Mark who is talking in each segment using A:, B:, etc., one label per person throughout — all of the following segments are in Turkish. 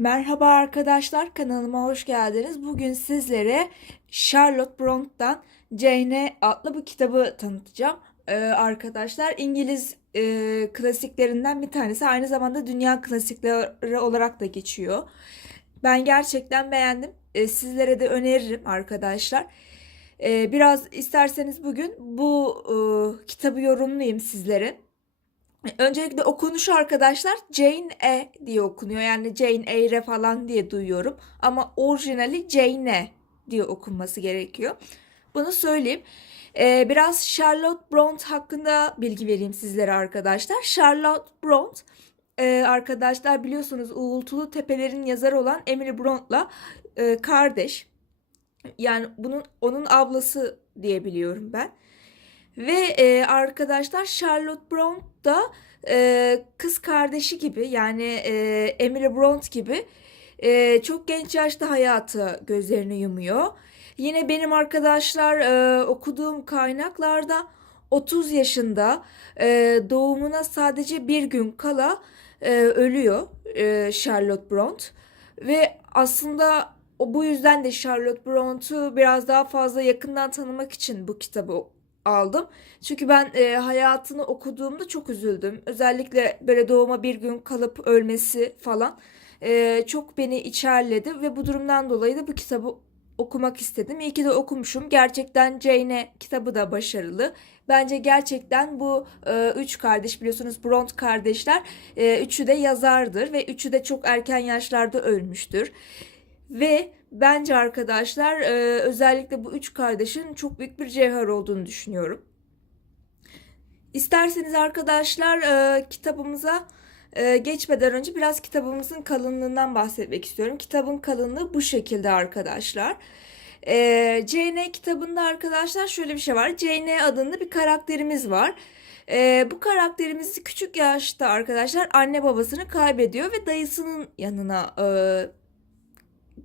A: Merhaba arkadaşlar kanalıma hoş geldiniz. Bugün sizlere Charlotte Bronte'dan Jane adlı bu kitabı tanıtacağım. Ee, arkadaşlar İngiliz e, klasiklerinden bir tanesi. Aynı zamanda dünya klasikleri olarak da geçiyor. Ben gerçekten beğendim. Ee, sizlere de öneririm arkadaşlar. Ee, biraz isterseniz bugün bu e, kitabı yorumlayayım sizlere. Öncelikle okunuşu arkadaşlar Jane E diye okunuyor. Yani Jane Eyre falan diye duyuyorum. Ama orijinali Jane diye okunması gerekiyor. Bunu söyleyeyim. Ee, biraz Charlotte Bronte hakkında bilgi vereyim sizlere arkadaşlar. Charlotte Bronte e, arkadaşlar biliyorsunuz Uğultulu Tepelerin yazarı olan Emily Bronte'la e, kardeş. Yani bunun onun ablası diye biliyorum ben. Ve e, arkadaşlar Charlotte Bronte da e, kız kardeşi gibi yani e, Emily Bronte gibi e, çok genç yaşta hayatı gözlerini yumuyor. Yine benim arkadaşlar e, okuduğum kaynaklarda 30 yaşında e, doğumuna sadece bir gün kala e, ölüyor e, Charlotte Bronte. Ve aslında o bu yüzden de Charlotte Bronte'u biraz daha fazla yakından tanımak için bu kitabı aldım. Çünkü ben e, hayatını okuduğumda çok üzüldüm. Özellikle böyle doğuma bir gün kalıp ölmesi falan e, çok beni içerledi ve bu durumdan dolayı da bu kitabı okumak istedim. İyi ki de okumuşum. Gerçekten Jane kitabı da başarılı. Bence gerçekten bu e, üç kardeş biliyorsunuz Bronte kardeşler e, üçü de yazardır ve üçü de çok erken yaşlarda ölmüştür. Ve bence arkadaşlar e, özellikle bu üç kardeşin çok büyük bir cevher olduğunu düşünüyorum. İsterseniz arkadaşlar e, kitabımıza e, geçmeden önce biraz kitabımızın kalınlığından bahsetmek istiyorum. Kitabın kalınlığı bu şekilde arkadaşlar. E, Jane kitabında arkadaşlar şöyle bir şey var. Jane adında bir karakterimiz var. E, bu karakterimiz küçük yaşta arkadaşlar anne babasını kaybediyor ve dayısının yanına e,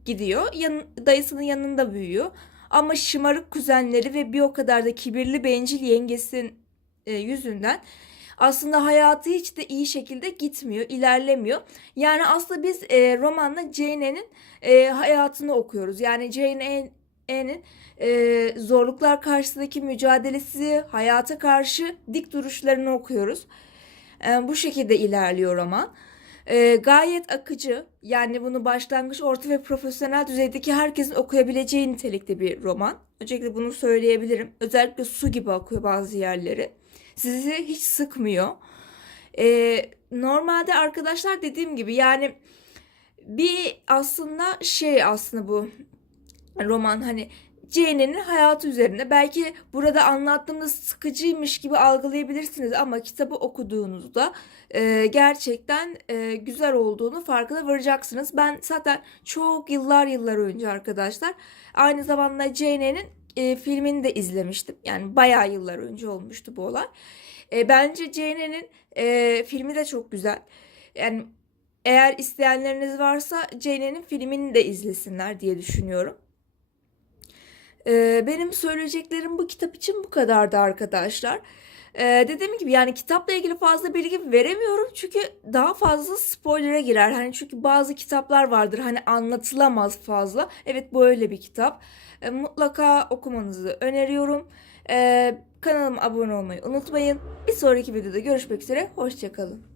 A: gidiyor. Yan, dayısının yanında büyüyor. Ama şımarık kuzenleri ve bir o kadar da kibirli bencil yengesin e, yüzünden aslında hayatı hiç de iyi şekilde gitmiyor, ilerlemiyor. Yani aslında biz e, romanla Jane'nin e, hayatını okuyoruz. Yani Jane Eyre'nin e, zorluklar karşısındaki mücadelesi, hayata karşı dik duruşlarını okuyoruz. E, bu şekilde ilerliyor roman. E, gayet akıcı yani bunu başlangıç, orta ve profesyonel düzeydeki herkesin okuyabileceği nitelikte bir roman. Öncelikle bunu söyleyebilirim. Özellikle su gibi akıyor bazı yerleri. Sizi hiç sıkmıyor. E, normalde arkadaşlar dediğim gibi yani bir aslında şey aslında bu roman hani Jane'nin hayatı üzerinde. Belki burada anlattığımda sıkıcıymış gibi algılayabilirsiniz ama kitabı okuduğunuzda e, gerçekten e, güzel olduğunu farkına varacaksınız. Ben zaten çok yıllar yıllar önce arkadaşlar aynı zamanda Jane'nin e, filmini de izlemiştim. Yani bayağı yıllar önce olmuştu bu olay. E, bence Jane'nin e, filmi de çok güzel. Yani eğer isteyenleriniz varsa Jane'nin filmini de izlesinler diye düşünüyorum. Benim söyleyeceklerim bu kitap için bu kadardı arkadaşlar. Ee, dediğim gibi yani kitapla ilgili fazla bilgi veremiyorum çünkü daha fazla spoiler'a girer. Hani çünkü bazı kitaplar vardır hani anlatılamaz fazla. Evet bu öyle bir kitap. Ee, mutlaka okumanızı öneriyorum. Ee, kanalıma abone olmayı unutmayın. Bir sonraki videoda görüşmek üzere. Hoşçakalın.